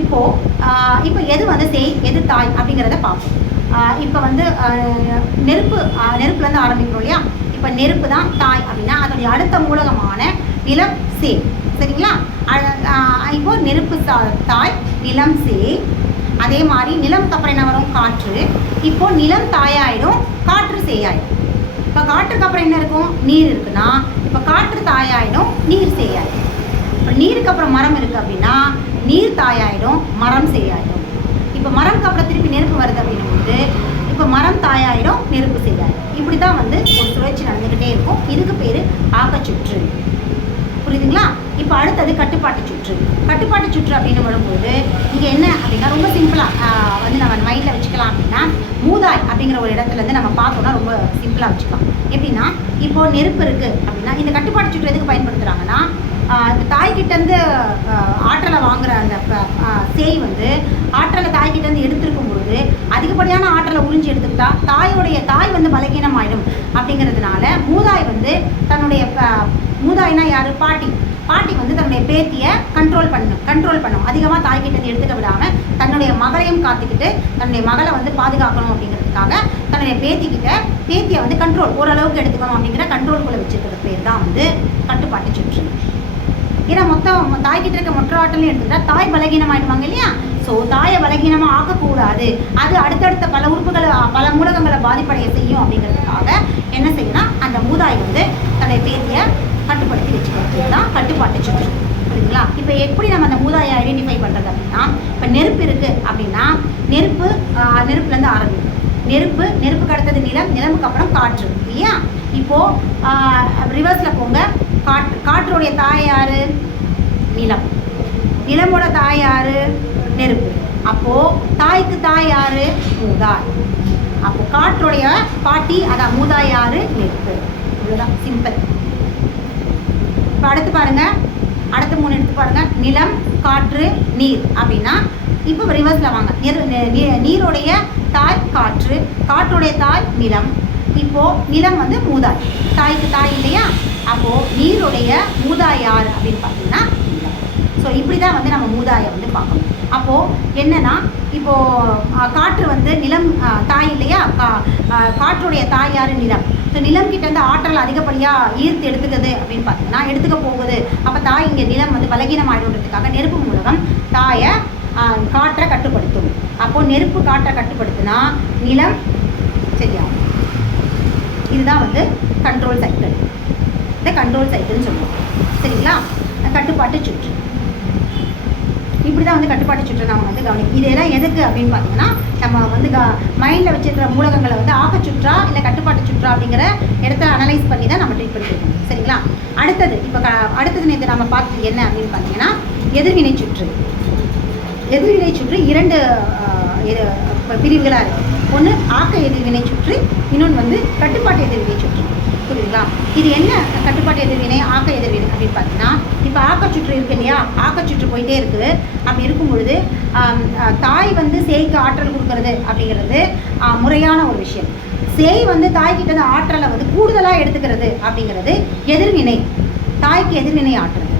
இப்போ எது வந்து சேய் எது தாய் அப்படிங்கிறத பார்ப்போம். இப்போ வந்து நெருப்புலேருந்து ஆரம்பிக்கிறோம் இல்லையா. இப்போ நெருப்பு தான் தாய் அப்படின்னா அதோடைய அடுத்த மூலகமான நிலம் சேய். சரிங்களா. இப்போ நெருப்பு தாய், நிலம் சேய். அதே மாதிரி நிலம்க்கு அப்புறம் என்ன வரும்? காற்று. இப்போ நிலம் தாயாயிடும், காற்று சேயாயிடும். இப்போ காற்றுக்கு அப்புறம் என்ன இருக்கும்? நீர் இருக்குன்னா இப்போ காற்று தாயாயிடும், நீர் சேயாயிடும். இப்போ நீருக்கு அப்புறம் மரம் இருக்குது அப்படின்னா நீர் தாயாயிடும், மரம் சேயாயிடும். இப்போ மரம்க்கு அப்புறம் திருப்பி நெருப்பு வருது அப்படின்னும்போது இப்போ மரம் தாயாயிடும், நெருப்பு சேயாயிடும். இப்படி தான் வந்து ஒரு சுழற்சி நடந்துக்கிட்டே இருக்கும். இதுக்கு பேர் ஆக்கச்சுற்று. புரியுதுங்களா. இப்போ அடுத்தது கட்டுப்பாட்டு சுற்று. கட்டுப்பாட்டு சுற்று அப்படின்னு வரும்போது இங்கே என்ன அப்படின்னா ரொம்ப சிம்பிளாக வந்து நம்ம மைண்டில் வச்சுக்கலாம். அப்படின்னா மூதாய் அப்படிங்கிற ஒரு இடத்துலேருந்து நம்ம பார்த்தோன்னா ரொம்ப சிம்பிளாக வச்சுக்கலாம். எப்படின்னா இப்போது நெருப்பு இருக்குது அப்படின்னா இந்த கட்டுப்பாட்டு சுற்று எதுக்கு பயன்படுத்துகிறாங்கன்னா தாய்கிட்டேருந்து ஆற்றலை வாங்குகிற அந்த சேய் வந்து ஆற்றலை தாய்கிட்டேருந்து எடுத்துருக்கும் பொழுது அதிகப்படியான ஆற்றலை உறிஞ்சி எடுத்துக்கிட்டா தாய் வந்து பலகீனமாயிடும். அப்படிங்கிறதுனால மூதாய் வந்து தன்னுடைய மூதாய்னா யார்? பாட்டி வந்து தன்னுடைய பேத்தியை கண்ட்ரோல் பண்ணும். அதிகமாக தாய்கிட்டேருந்து எடுத்துக்க விடாமல் தன்னுடைய மகளையும் காத்துக்கிட்டு தன்னுடைய மகளை வந்து பாதுகாக்கணும் அப்படிங்கிறதுக்காக தன்னுடைய பேத்தியை வந்து ஓரளவுக்கு எடுத்துக்கணும் அப்படிங்கிற கண்ட்ரோல்குள்ளே வச்சுருக்கிற பேர் தான் வந்து கட்டுப்பாட்டு சுற்று. ஏன்னா மொத்தம் தாய்கிட்ட இருக்க மொத்த ஆற்றலையும் எடுத்துக்கிட்டா தாய் பலகீனமாயிடுவாங்க இல்லையா. ஸோ தாயை பலகீனமாக ஆக்கக்கூடாது, அது அடுத்தடுத்த பல உறுப்புகளை பல மூலகங்களை பாதிப்படைய செய்யும் அப்படிங்கிறதுக்காக என்ன செய்யணும்? அந்த மூதாய் வந்து தன்னுடைய பேத்தியை கட்டுப்படுத்தி வச்சுக்கிறது தான் கட்டுப்பாட்டு சுற்று. புரியுதுங்களா. இப்போ எப்படி நம்ம அந்த மூதாயை ஐடென்டிஃபை பண்ணுறது அப்படின்னா இப்போ நெருப்பு இருக்குது அப்படின்னா நெருப்புலேருந்து ஆரம்பிக்கும். நெருப்புக்கு அடுத்தது நிலமுக்கு அப்புறம் காற்று இல்லையா. இப்போது ரிவர்ஸில் போங்க. காற்றுடைய தாய் யார்? நிலமோட தாய் யார்? நெருப்பு. அப்போது தாய்க்கு தாய் யார்? மூதாய். அப்போது காற்றுடைய பாட்டி அதான் மூதாய் யார்? நெருப்பு. இவ்வளோதான், சிம்பிள். இப்போ அடுத்து பாருங்கள், அடுத்த 3 எடுத்து பாருங்கள். நிலம், காற்று, நீர் அப்படின்னா இப்போ ரிவர்ஸில் வாங்க. நீருடைய தாய் காற்று, காற்றுடைய தாய் நிலம். இப்போது நிலம் வந்து மூதாய், தாய்க்கு தாய் இல்லையா. அப்போது நீருடைய மூதாய் யார் அப்படின்னு பார்த்தீங்கன்னா நிலம். ஸோ இப்படி தான் வந்து நம்ம மூதாயை வந்து பார்க்கணும். அப்போது என்னென்னா இப்போது காற்று வந்து நிலம் தாய் இல்லையா. காற்றுடைய தாய் யார்? நிலம். ஸோ நிலம் கிட்டேருந்து ஆற்றல் அதிகப்படியாக ஈர்த்து எடுத்துக்குது அப்படின்னு பார்த்தீங்கன்னா எடுத்துக்க போகுது. அப்போ தாய் இங்கே நிலம் வந்து பலகீனம் ஆகிடுன்றதுக்காக நெருப்பு மூலகம் காற்றை கட்டுப்படுத்தும். அப்போது நெருப்பு காற்றை கட்டுப்படுத்தினா நிலம் சரியாகும். இதுதான் வந்து கண்ட்ரோல் சைக்கிள். இந்த கண்ட்ரோல் சைக்கிள்னு சொல்லுவோம். சரிங்களா. கட்டுப்பாட்டு சுற்று இப்படி தான் வந்து கட்டுப்பாட்டு சுற்று நம்ம வந்து கவனிக்கும். இதெல்லாம் எதுக்கு அப்படின்னு பார்த்தீங்கன்னா நம்ம வந்து மைண்டில் வச்சுருக்கிற மூலகங்களை வந்து ஆக்கச்சுற்றா இல்லை கட்டுப்பாட்டு சுற்றா அப்படிங்கிற இடத்த அனலைஸ் பண்ணி தான் நம்ம ட்ரீட் பண்ணியிருக்கோம். சரிங்களா. அடுத்தது நேற்று நம்ம பார்த்தது என்ன அப்படின்னு பார்த்தீங்கன்னா எதிர்வினை சுற்று. எதிர்வினை சுற்று 2 பிரிவுகளாக இருக்குது. ஒன்று ஆக்க எதிர்வினை சுற்று, இன்னொன்று வந்து கட்டுப்பாட்டு எதிர்வினை சுற்று. புரியுதுங்களா. இது என்ன கட்டுப்பாட்டு எதிர்வினை ஆக்க எதிர்வினை அப்படின்னு பார்த்தீங்கன்னா இப்போ ஆக்கச்சுற்று இருக்கு இல்லையா. ஆக்கச்சுற்று போயிட்டே இருக்குது. அப்படி இருக்கும் பொழுது தாய் வந்து சேய்க்கு ஆற்றல் கொடுக்கறது அப்படிங்கிறது முறையான ஒரு விஷயம். சேய் வந்து தாய்கிட்ட ஆற்றலை வந்து கூடுதலாக எடுத்துக்கிறது அப்படிங்கிறது எதிர்வினை. தாய்க்கு எதிர்வினை ஆற்றல்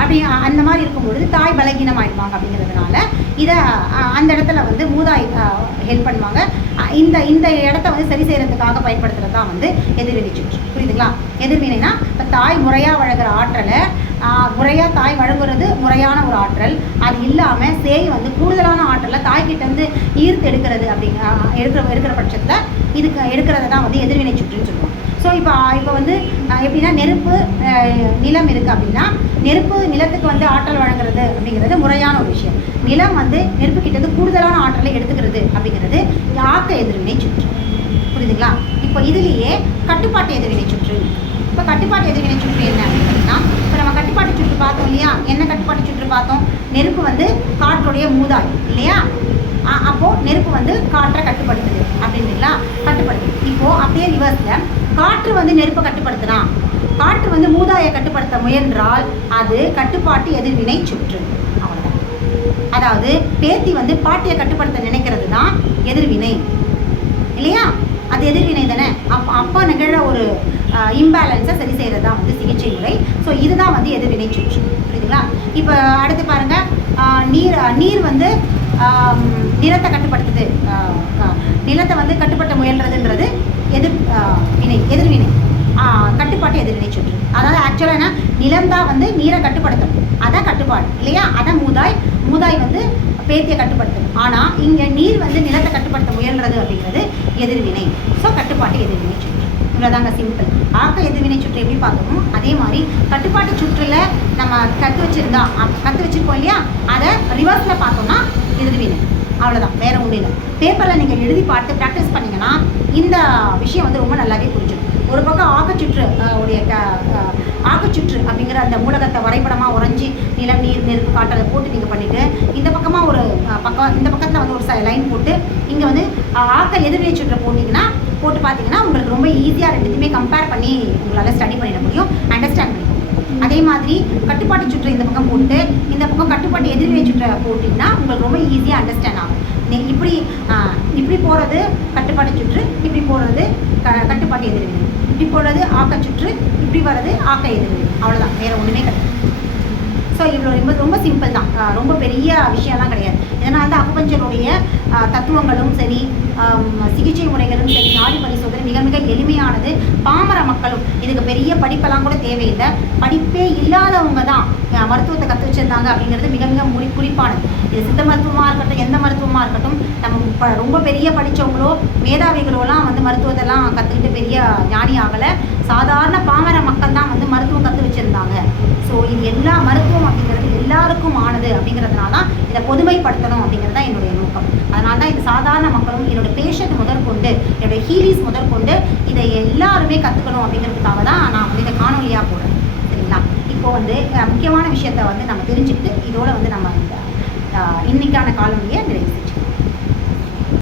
அப்படி அந்த மாதிரி இருக்கும்பொழுது தாய் பலகீனம் ஆகிடுவாங்க. அப்படிங்கிறதுனால இதை அந்த இடத்துல வந்து மூதாய் ஹெல்ப் பண்ணுவாங்க. இந்த இடத்த வந்து சரி செய்கிறதுக்காக பயன்படுத்துகிறது தான் வந்து எதிர்வினை சுற்று. புரியுதுங்களா. எதிர்வினைனா இப்போ தாய் முறையாக வழங்குற ஆற்றலை முறையாக தாய் வழங்குறது முறையான ஒரு ஆற்றல். அது இல்லாமல் சேய் வந்து கூடுதலான ஆற்றலை தாய்கிட்டேருந்து ஈர்த்து எடுக்கிறது இருக்கிற பட்சத்தில் இதுக்கு எடுக்கிறது தான் வந்து எதிர்வினை சுற்றுன்னு சொல்லுவோம். ஸோ இப்போ வந்து எப்படின்னா நெருப்பு நிலம் இருக்குது அப்படின்னா நெருப்பு நிலத்துக்கு வந்து ஆற்றல் வழங்குறது அப்படிங்கிறது முறையான ஒரு விஷயம். நிலம் வந்து நெருப்பு கிட்டது கூடுதலான ஆற்றலை எடுத்துக்கிறது அப்படிங்கிறது ஆக்க எதிர்வினை சுற்று. புரியுதுங்களா. இப்போ இதுலேயே கட்டுப்பாட்டு எதிர்வினை சுற்று. இப்போ கட்டுப்பாட்டு எதிர்வினை சுற்று என்ன அப்படின்னா இப்போ நம்ம கட்டுப்பாட்டு சுற்று பார்த்தோம் இல்லையா. என்ன கட்டுப்பாட்டு சுற்று பார்த்தோம்? நெருப்பு வந்து காற்றுடைய மூதாய் இல்லையா. அப்போது நெருப்பு வந்து காற்றை கட்டுப்படுத்துது அப்படின்னுங்களா. கட்டுப்படுத்துது. இப்போது அப்படியே ரிவர்ஸில் காற்று வந்து நெருப்பை கட்டுப்படுத்தினா காற்று வந்து மூதாயை கட்டுப்படுத்த முயன்றால் அது கட்டுப்பாட்டு எதிர்வினை சுற்று. அவ்வளோதான். அதாவது பேத்தி வந்து பாட்டியை கட்டுப்படுத்த நினைக்கிறது தான் எதிர்வினை இல்லையா. அது எதிர்வினை தானே. அப்போ நிகழ ஒரு இம்பேலன்ஸை சரி செய்கிறது தான் வந்து சிகிச்சை முறை. ஸோ இதுதான் வந்து எதிர்வினை சுற்று. புரியுதுங்களா. இப்போ அடுத்து பாருங்கள் நீர் வந்து நிலத்தை கட்டுப்படுத்துது. நிலத்தை வந்து கட்டுப்படுத்த முயல்றதுன்றது எதிர்வினை கட்டுப்பாட்டு எதிர்வினை சுற்று. அதாவது ஆக்சுவலாக என்ன, நிலம் தான் வந்து நீரை கட்டுப்படுத்தும், அதான் கட்டுப்பாடு இல்லையா, அதான் மூதாய் வந்து பேத்தியை கட்டுப்படுத்தும். ஆனால் இங்கே நீர் வந்து நிலத்தை கட்டுப்படுத்த முயல்றது அப்படிங்கிறது எதிர்வினை. ஸோ கட்டுப்பாட்டு எதிர்வினை சுற்று இவ்வளோதாங்க, சிம்பிள். ஆக்க எதிர்வினை சுற்று எப்படி பார்க்கணும், அதே மாதிரி கட்டுப்பாட்டு சுற்றில் நம்ம கற்று வச்சுருக்கோம் இல்லையா, அதை ரிவர்ஸில் பார்த்தோம்னா எதிர்வினை. அவ்வளோதான், வேறு ஒன்றும் இல்லை. பேப்பரில் நீங்கள் எழுதி பார்த்து ப்ராக்டிஸ் பண்ணிங்கன்னா இந்த விஷயம் வந்து ரொம்ப நல்லாவே புரிஞ்சிடும். ஒரு பக்கம் ஆக்கச்சுற்று ஆக்கச்சுற்று அப்படிங்கிற அந்த மூலகத்தை வரைபடமாக உறைஞ்சி நிலம், நீர், நெருப்பு, காற்றலை போட்டு நீங்கள் பண்ணிவிட்டு இந்த பக்கமாக ஒரு இந்த பக்கத்தில் வந்து ஒரு லைன் போட்டு இங்கே வந்து ஆக்க எதிர்வினை சுற்றை போட்டு பார்த்தீங்கன்னா உங்களுக்கு ரொம்ப ஈஸியாக ரெண்டுத்தையுமே கம்பேர் பண்ணி உங்களால் ஸ்டடி பண்ணிட முடியும், அண்டர்ஸ்டாண்ட் பண்ணிக்க முடியும். அதே மாதிரி கட்டுப்பாட்டு சுற்றை இந்த பக்கம் போட்டு இந்த பக்கம் கட்டுப்பாட்டு எதிர்வினை சுற்றை போட்டிங்கன்னா உங்களுக்கு ரொம்ப ஈஸியாக அண்டர்ஸ்டாண்ட் ஆகும். இப்படி போகிறது கட்டுப்பாட்டு சுற்று, இப்படி போகிறது கட்டுப்பாட்டு எதிர்வினை, இப்படி போகிறது ஆக்கச்சுற்று, இப்படி வர்றது ஆக்க எதிர்வினை. அவ்வளோதான், வேறு ஒன்றுமே கிடையாது. ஸோ இவ்வளோ ரொம்ப சிம்பிள் தான், ரொம்ப பெரிய விஷயம்லாம் கிடையாது. இதனால் வந்து அக்குபஞ்சருடைய தத்துவங்களும் சரி, சிகிச்சை முறைகளும் சரி, நாடி பரிசோதனை மிக மிக எளிமையானது. பாமர மக்களும் இதுக்கு பெரிய படிப்பெல்லாம் கூட தேவையில்லை. படிப்பே இல்லாதவங்க தான் மருத்துவத்தை கற்று வச்சுருந்தாங்க அப்படிங்கிறது மிக மிக குறிப்பானது. இது சித்த மருத்துவமாக இருக்கட்டும், எந்த மருத்துவமாக இருக்கட்டும், நம்ம ரொம்ப பெரிய படித்தவங்களோ மேதாவிகளோலாம் வந்து மருத்துவத்தெல்லாம் கற்றுக்கிட்டு பெரிய ஞானி ஆகலை. சாதாரண பாமர மக்கள் தான் வந்து மருத்துவம் கற்று வச்சுருந்தாங்க. ஸோ இது எல்லா மருத்துவம் அப்படிங்கிறது எல்லாருக்கும் ஆனது அப்படிங்கிறதுனால தான் இதை பொதுமைப்படுத்தணும் அப்படிங்கிறது தான் என்னுடைய நோக்கம். அதனால தான் இது சாதாரண மக்களும் என்னோடய பேஷண்ட் முதற்கொண்டு என்னுடைய ஹீலிஸ் முதற்கொண்டு இதை எல்லாருமே கற்றுக்கணும் அப்படிங்கிறதுக்காக தான் நான் வந்து இதை காணொலியாக போடுறேன். சரிங்களா? இப்போது வந்து முக்கியமான விஷயத்தை வந்து நம்ம தெரிஞ்சுக்கிட்டு இதோட வந்து நம்ம இன்னைக்கான காணொலியை நிறைவு